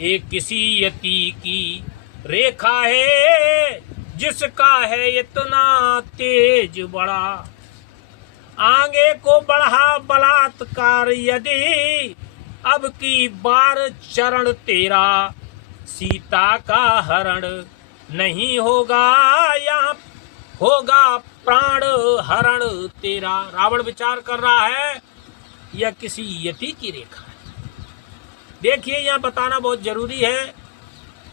एक किसी यति की रेखा है, जिसका है इतना तेज बड़ा। आगे को बढ़ा बलात्कार यदि, अब की बार चरण तेरा, सीता का हरण नहीं होगा, यहाँ होगा प्राण हरण तेरा। रावण विचार कर रहा है यह किसी यति की रेखा है। देखिए यहाँ बताना बहुत जरूरी है,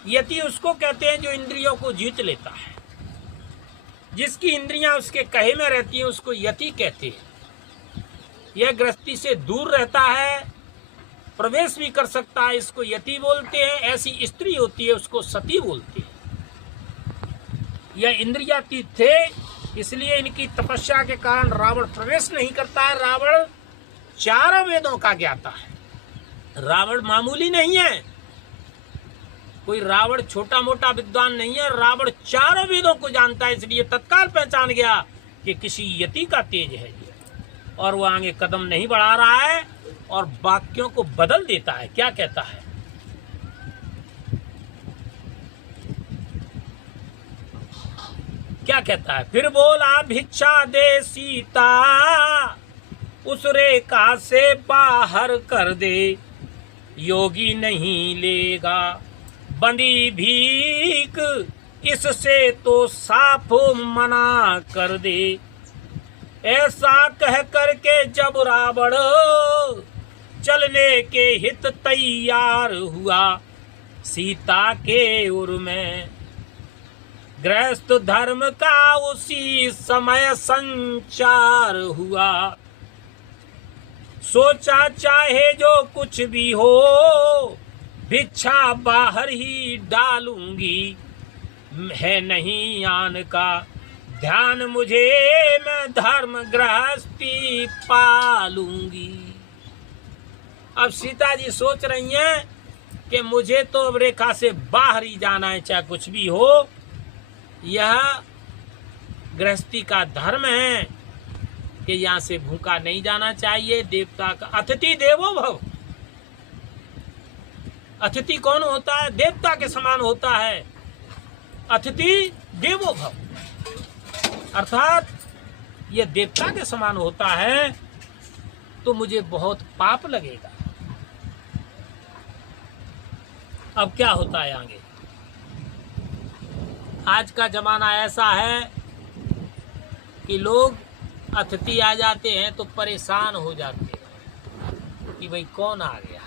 यति उसको कहते हैं जो इंद्रियों को जीत लेता है, जिसकी इंद्रियां उसके कहे में रहती हैं उसको यति कहते हैं। यह गृहस्थी से दूर रहता है, प्रवेश भी कर सकता है, इसको यति बोलते हैं। ऐसी स्त्री होती है उसको सती बोलते हैं। यह इंद्रियातीत थे, इसलिए इनकी तपस्या के कारण रावण प्रवेश नहीं करता है। रावण चारों वेदों का ज्ञाता है। रावण मामूली नहीं है, कोई रावण छोटा मोटा विद्वान नहीं है। रावण चारों वेदों को जानता है, इसलिए तत्काल पहचान गया कि किसी यति का तेज है ये, और वो आगे कदम नहीं बढ़ा रहा है और वाक्यों को बदल देता है। क्या कहता है? क्या कहता है? फिर बोला भिक्षा दे सीता, उस रेखा से बाहर कर दे, योगी नहीं लेगा बंदी भीख, इससे तो साफ मना कर दे। ऐसा कह करके जब रावण चलने के हित तैयार हुआ, सीता के उर में गृहस्थ धर्म का उसी समय संचार हुआ। सोचा चाहे जो कुछ भी हो, भिक्षा बाहर ही डालूंगी, है नहीं आन का ध्यान मुझे, मैं धर्म गृहस्थी पालूंगी। अब सीता जी सोच रही हैं कि मुझे तो अब रेखा से बाहर ही जाना है, चाहे कुछ भी हो। यह गृहस्थी का धर्म है कि यहाँ से भूखा नहीं जाना चाहिए। देवता का अतिथि देवो भव। अतिथि कौन होता है? देवता के समान होता है। अतिथि देवो भव अर्थात यह देवता के समान होता है, तो मुझे बहुत पाप लगेगा। अब क्या होता है आगे? आज का जमाना ऐसा है कि लोग अतिथि आ जाते हैं तो परेशान हो जाते हैं कि भाई कौन आ गया।